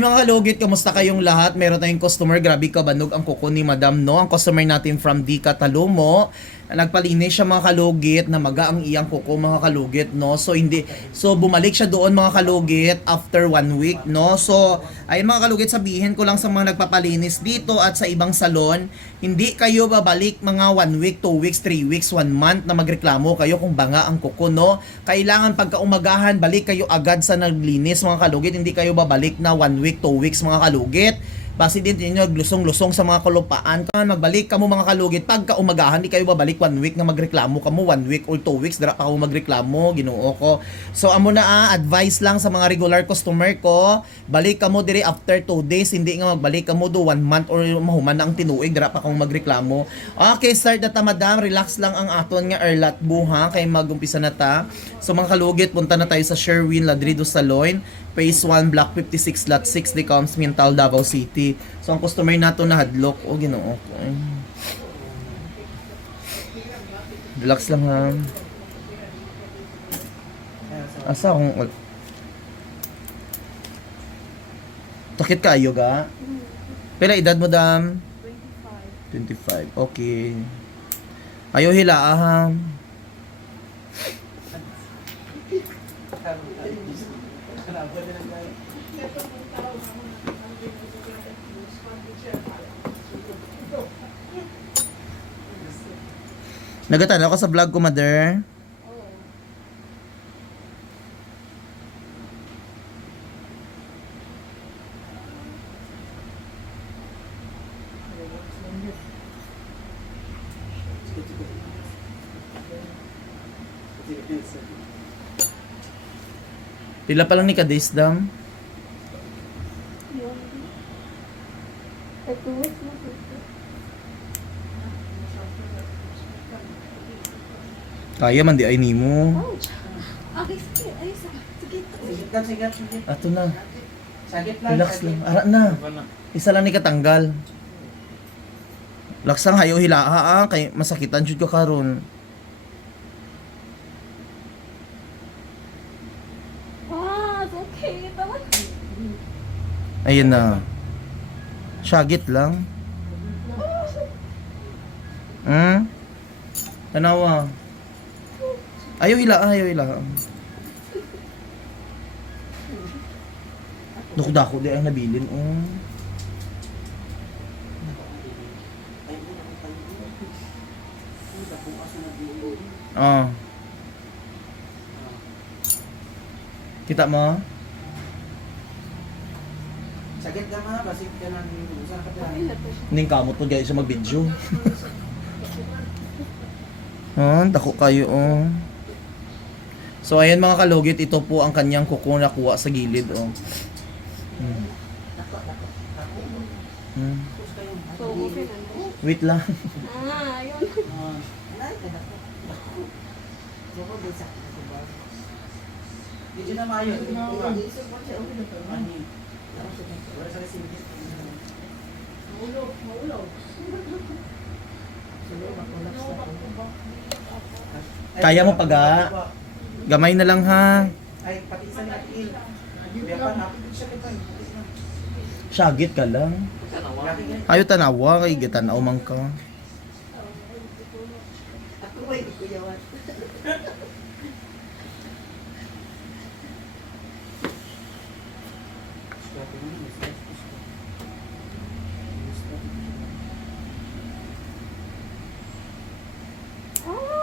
Hey mga kalugit, kamusta kayong lahat? Meron tayong customer, grabe kabanog ang kuko ni Madam, no? Ang customer natin from Dika Talomo, nagpalinis siya mga kalugit, na maga ang iyang kuko mga kalugit, no? So bumalik siya doon mga kalugit after 1 week, no? So ayun mga kalugit, sabihin ko lang sa mga nagpapalinis dito at sa ibang salon, hindi kayo babalik mga 1 week, 2 weeks, 3 weeks, 1 month na magreklamo kayo kung banga ang kuko, no? Kailangan pagkaumagahan, balik kayo agad sa naglinis mga kalugit, hindi kayo babalik na 1 week, 2 weeks mga kalugit. Base din ninyo lusong-lusong sa mga kalupaan. Kung magbalik kamo mga kalugit, pagka umagahan, di kayo babalik 1 week na magreklamo kamo, 1 week or 2 weeks, dara pa ako magreklamo, Ginoo ko. So amo na advice lang sa mga regular customer ko, balik kamo diri after 2 days, hindi nga magbalik kamo do 1 month or mahuman na ang tinuig, dara pa akong magreklamo. Okay, start na ta madam, relax lang ang aton nga erlat buha, kay magumpisa na ta. So mga kalugit, punta na tayo sa Sherwin Ladrido Salon, Phase 1, Block 56, Lot 6, Decoms, Mintal, Davao City. So, ang customer nato na hadlock. O, Ginoo ko. Relax lang ha. Asa akong... Sakit ka, ayo ga? Pila edad mo, dam? 25. Okay. Ayaw hilaaham. Nagatanaw ka sa vlog ko, mother? Pila pa lang ni Kadis, dam? Kaya man di ay nimo. Okay, sige. Ay, sige. Sige. Ato na. Sagit lang. Relax lang. Ara na. Isa lang ni katanggal. Laksang hayo hilaha kay masakitan jud ko karon. Okay. Tama. Ayun na. Syagit lang. Tanawa. Ayaw hila. Dako-dako di ang nabilin. Kita mo? Sagit lang ha, basig ka lang. Saan ka lang? Ning kamot po guys sa mag-video. Dako kayo So ayan mga kalugit, ito po ang kanyang kuko nakuha sa gilid So, okay na. Wait lang. Ayun. Hindi na maayo. Kaya mo paga? Gamay na lang ha. Ay, pati isa ni Akil. Biyapan, napit siya kita. Syagit ka lang. Ayo tanawa kay gitanaw man ka. Ako ay kuyawan.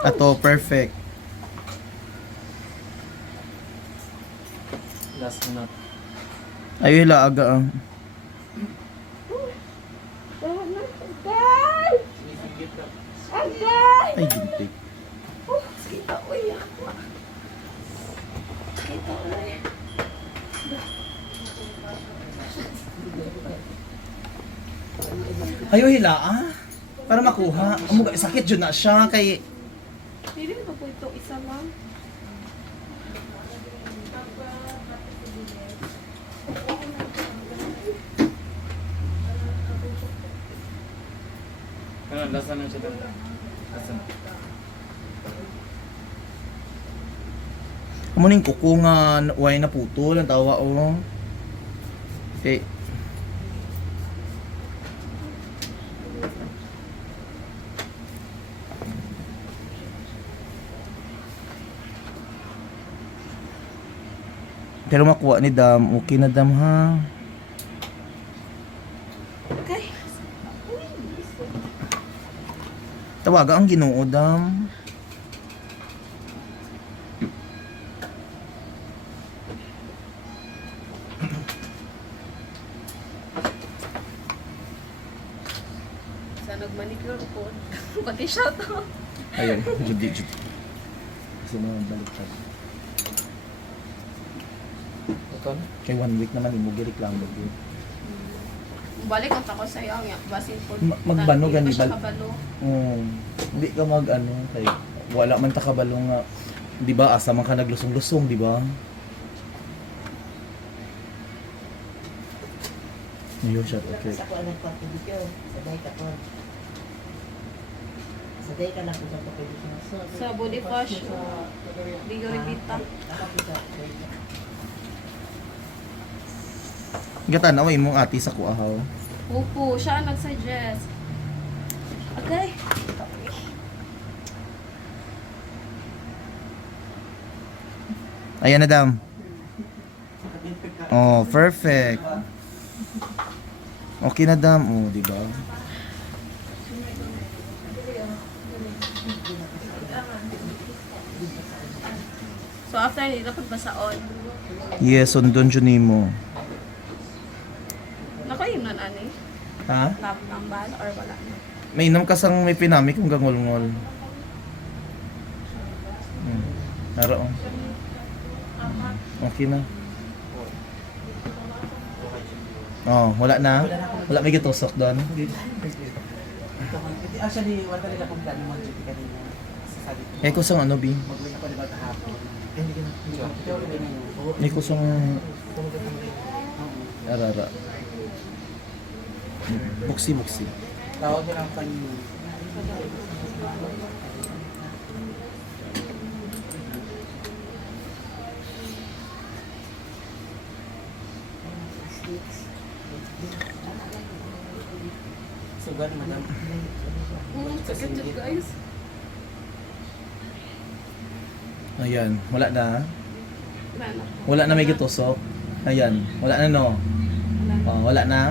Ato perfect. Last minute. Ayo hila aga. Ay gintik. Ayo hila para makuha. Amo sakit jud na siya kay Hindi mo po ito isa lang. Ano, lasa na siya doon. Lasa na. amo ning kuko nga way na putol ang tawa Okay. Pero makuha ni Dam. Okay na Dam ha. Okay. Tawaga ang Ginoo Dam. Sa nagmanicure po. Pati shout out. Ayun, judi. Kasi naman baliktad. Ito na? Kay 1 week naman imo gireklamo gyud. Balik ang tako sa iyo. Basin po. Magbano gani Hindi pa siya bal- kabalo. Hindi ka mag ano kay wala man ta kabalo nga. Di ba asa man ka naglusong-lusong, di ba? Ayun siya, okay. Sa kuan ng pagkabidyo, sa day ka po. Sa day ka lang po sa pagkabidyo. Sa body wash. Bigo Revita. Gata na way mong ati sa kuahaw. Opo, siya ang nag-suggest. Okay. Ayan na Dam. Oh, perfect. Okay na Dam. Oh, di ba? So after nito, pagbasaon. Yes, sundon jud nimo. Nakayim na ani. Ha? Tambal or wala na. May inom ka sang may pinami kung gangol-ngol. Naro. Okay na. Oh, wala na. Wala may gitusok doon. Actually, wala talaga akong plano mag-duty kanina. Sa sabi ko, Eh kusang ano bi? mag-wait ako diba kahapon. Hindi ko na. Pero ganyan yun. May kusang arara. Buksi. Tawag ko lang kanina. Sugan, madam. Sakit yun, guys. Ayan, wala na. Wala na. Wala na may gitusok. Ayan, wala na no. Wala na. Oh, wala na.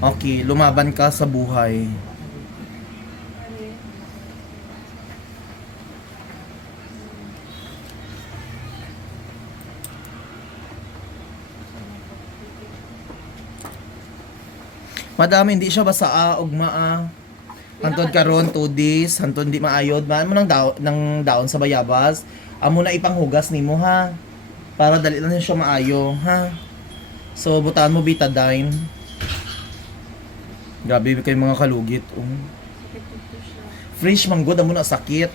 Okay, lumaban ka sa buhay. Madami hindi siya basta ugma. Hantod karon 2 days, hantod di maayod man mo ng daon sa bayabas. Amo na ipanghugas nimo ha. Para dali lang siya maayo ha. So butahan mo betadine. Grabe kay mga kalugit. Sakit dito siya. Fresh manggod amo na sakit.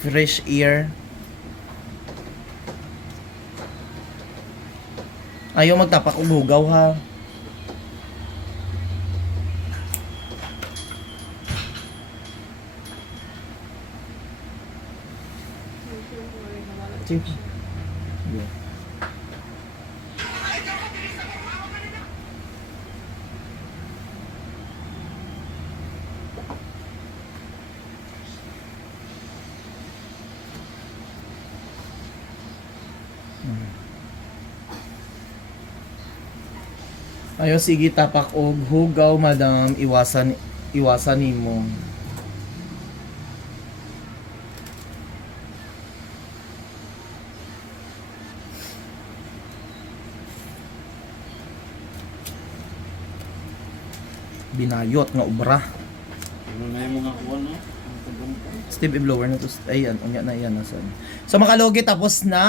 Fresh air. Ayaw magtapak og hugaw ha. Sige. Yeah. Ayo sige tapak og hugaw madam iwasan nimo. Binayot nga ubra. Ano na yung mga kuwan, no? Ang tagong pa. Steve i-blower na to. Ayan, unya na yan. So makalugit tapos na.